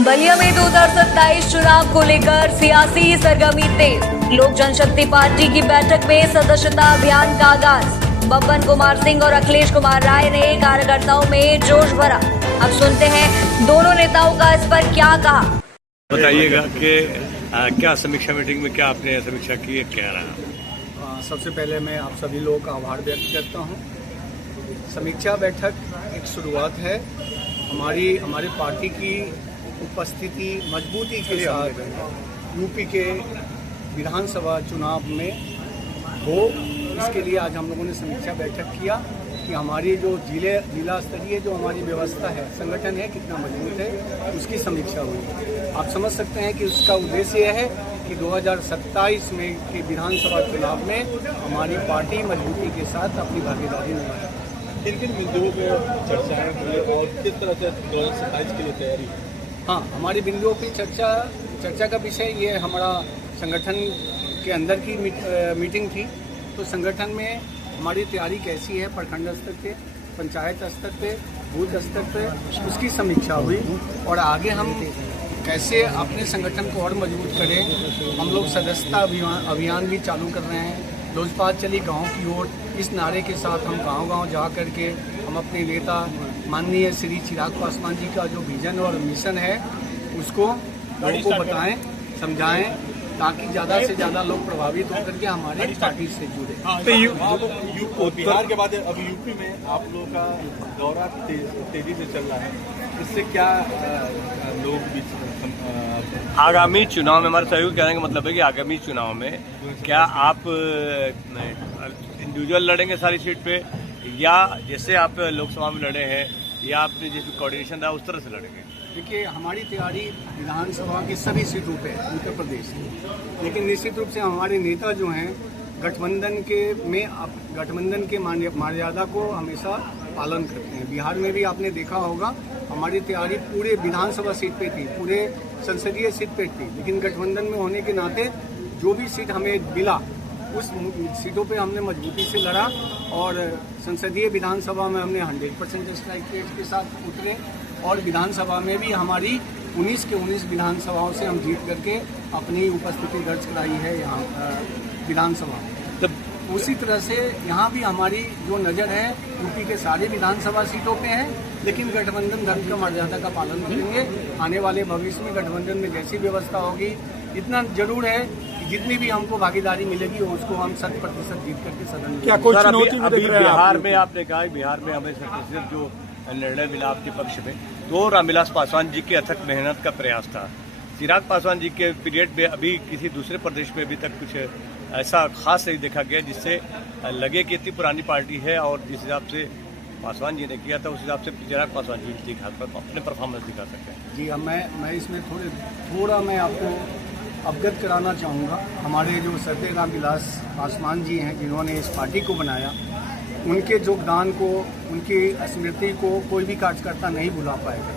बलिया में 2027 चुनाव को लेकर सियासी सरगर्मी तेज। लोक जनशक्ति पार्टी की बैठक में सदस्यता अभियान का आगाज। बब्बन कुमार सिंह और अखिलेश कुमार राय ने कार्यकर्ताओं में जोश भरा। अब सुनते हैं दोनों नेताओं का इस पर क्या कहा। बताइएगा कि क्या समीक्षा मीटिंग में क्या आपने समीक्षा की है, क्या रहा? सबसे पहले मैं आप सभी लोगों का आभार व्यक्त करता हूं। समीक्षा बैठक एक शुरुआत है। हमारी पार्टी की उपस्थिति मजबूती के साथ यूपी के विधानसभा चुनाव में हो, इसके लिए आज हम लोगों ने समीक्षा बैठक किया कि हमारी जो जिला स्तरीय जो हमारी व्यवस्था है, संगठन है, कितना मजबूत है, उसकी समीक्षा हुई। आप समझ सकते हैं कि उसका उद्देश्य यह है कि 2027 में के विधानसभा चुनाव में हमारी पार्टी मजबूती के साथ अपनी भागीदारी निभाए। किन बिंदुओं पर चर्चाएं हुई और किस तरह से 2027 के लिए तैयारी? हाँ, हमारी बिंदुओं की चर्चा का विषय ये हमारा संगठन के अंदर की मीटिंग थी। तो संगठन में हमारी तैयारी कैसी है, प्रखंड स्तर पे, पंचायत स्तर पे, बूथ स्तर पे, उसकी समीक्षा हुई। और आगे हम कैसे अपने संगठन को और मजबूत करें। हम लोग सदस्यता अभियान भी चालू कर रहे हैं। लोजपा चली गाँव की ओर, इस नारे के साथ हम गांव-गांव जा करके हम अपने नेता माननीय श्री चिराग पासवान जी का जो विजन और मिशन है उसको लोगों को बताएं, समझाएं, ताकि ज़्यादा से ज़्यादा लोग प्रभावित होकर के हमारे पार्टी से जुड़े। तो बिहार के बाद अभी यूपी में आप लोगों का दौरा तेजी से चल रहा है, इससे क्या लोग आगामी चुनाव में हमारे सहयोग कहने का मतलब है कि आगामी चुनाव में क्या आप इंडिविजुअल लड़ेंगे सारी सीट पे, या जैसे आप लोकसभा में लड़े हैं, या आपने जिसमें कोऑर्डिनेशन था उस तरह से लड़ेंगे? देखिए, हमारी तैयारी विधानसभा की सभी सीटों पे है उत्तर प्रदेश की, लेकिन निश्चित रूप से हमारे नेता जो हैं गठबंधन के मर्यादा को हमेशा पालन करते हैं। बिहार में भी आपने देखा होगा, हमारी तैयारी पूरे विधानसभा सीट पे थी, पूरे संसदीय सीट पे थी, लेकिन गठबंधन में होने के नाते जो भी सीट हमें मिला उस सीटों पे हमने मजबूती से लड़ा और संसदीय विधानसभा में हमने 100% स्ट्राइक रेट के साथ उतरे। और विधानसभा में भी हमारी 19 के 19 विधानसभाओं से हम जीत करके अपनी उपस्थिति दर्ज कराई है यहाँ विधानसभा में। तब उसी तरह से यहाँ भी हमारी जो नज़र है यूपी के सारे विधानसभा सीटों पे है, लेकिन गठबंधन धर्म का मर्यादा का पालन करेंगे। आने वाले भविष्य में गठबंधन में जैसी व्यवस्था होगी, इतना जरूर है कि जितनी भी हमको भागीदारी मिलेगी उसको हम 100% जीत करके सदन में। क्या कोई चुनौती अभी बिहार में आपने कहा बिहार में हमें 100% जो निर्णय मिला आपके पक्ष में, तो रामविलास पासवान जी के अथक मेहनत का प्रयास था। चिराग पासवान जी के पीरियड में अभी किसी दूसरे प्रदेश में अभी तक कुछ ऐसा खास नहीं देखा गया जिससे लगे कि इतनी पुरानी पार्टी है, और जिस हिसाब से पासवान जी ने किया था उस हिसाब से चिराग पासवान जी दिखा अपने परफॉर्मेंस दिखा सकते हैं। जी, मैं इसमें थोड़ा मैं आपको अवगत कराना चाहूँगा। हमारे जो सत्य रामविलास पासवान जी हैं, जिन्होंने इस पार्टी को बनाया, उनके योगदान को, उनकी स्मृति को कोई भी कार्यकर्ता नहीं भुला पाएगा।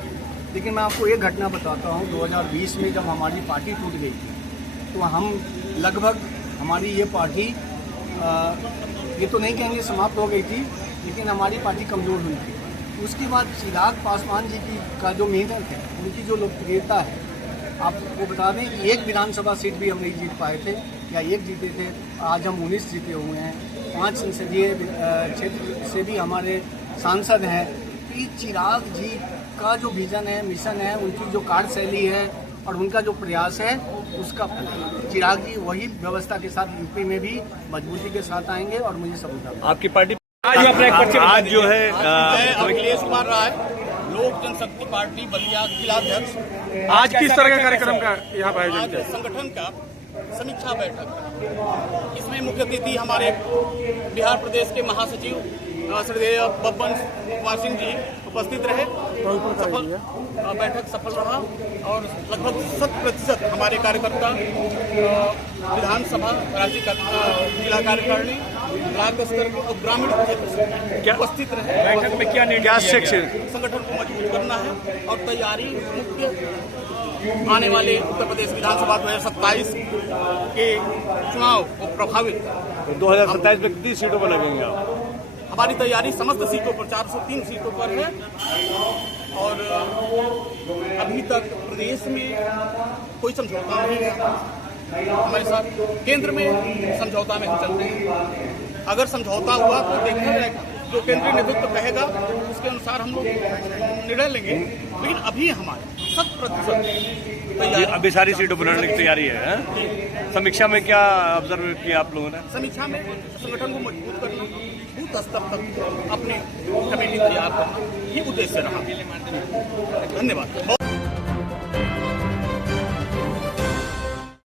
लेकिन मैं आपको एक घटना बताता हूँ। 2020 में जब हमारी पार्टी टूट गई थी, तो हम लगभग हमारी ये पार्टी ये तो नहीं कहेंगे समाप्त हो गई थी, लेकिन हमारी पार्टी कमज़ोर हुई थी। उसके बाद चिराग पासवान जी का जो मेहनत है, उनकी जो लोकप्रियता है, आपको बता दें कि एक विधानसभा सीट भी हम नहीं जीत पाए थे, या एक जीते थे। आज हम 19 जीते हुए हैं। 5 संसदीय क्षेत्र से भी हमारे सांसद हैं। कि चिराग जी का जो विजन है, मिशन है, उनकी जो कार्यशैली है और उनका जो प्रयास है, उसका चिराग जी वही व्यवस्था के साथ यूपी में भी मजबूती के साथ आएंगे। और मुझे सबूत आपकी पार्टी आज जो है अखिलेश कुमार राय, लोक जनशक्ति पार्टी बलिया जिलाध्यक्ष। आज किस तरह का कार्यक्रम का यहाँ आयोजन किया? संगठन का समीक्षा बैठक। इसमें मुख्य अतिथि हमारे बिहार प्रदेश के महासचिव श्रीदेव बब्बन कुमार सिंह जी उपस्थित रहे। बैठक सफल रहा और लगभग 100% हमारे कार्यकर्ता विधानसभा, राज्य जिला कार्यकारिणी, ब्लॉक स्तर और ग्रामीण क्षेत्र से उपस्थित रहे। बैठक में क्या संगठन को मजबूत करना है और तैयारी मुख्य आने वाले उत्तर प्रदेश विधानसभा 2027 के चुनाव को प्रभावित। 2027 में कितनी सीटों पर लगेंगे आप? हमारी तैयारी समस्त सीटों पर, 403 सीटों पर है। और अभी तक प्रदेश में कोई समझौता नहीं है हमारे साथ। केंद्र में समझौता में हम चलते हैं। अगर समझौता हुआ तो देखा जाएगा, जो केंद्रीय नेतृत्व कहेगा उसके अनुसार हम लोग निर्णय लेंगे। लेकिन अभी हमारे 100% तैयारी, अभी सारी सीटों पर लड़ने की तैयारी है, हाँ? समीक्षा में क्या ऑब्जर्व किया आप लोगों ने? समीक्षा में संगठन को मजबूत करना, बूथ स्तर तक अपनी कमेटी तैयार करना, ये उद्देश्य रहा। धन्यवाद।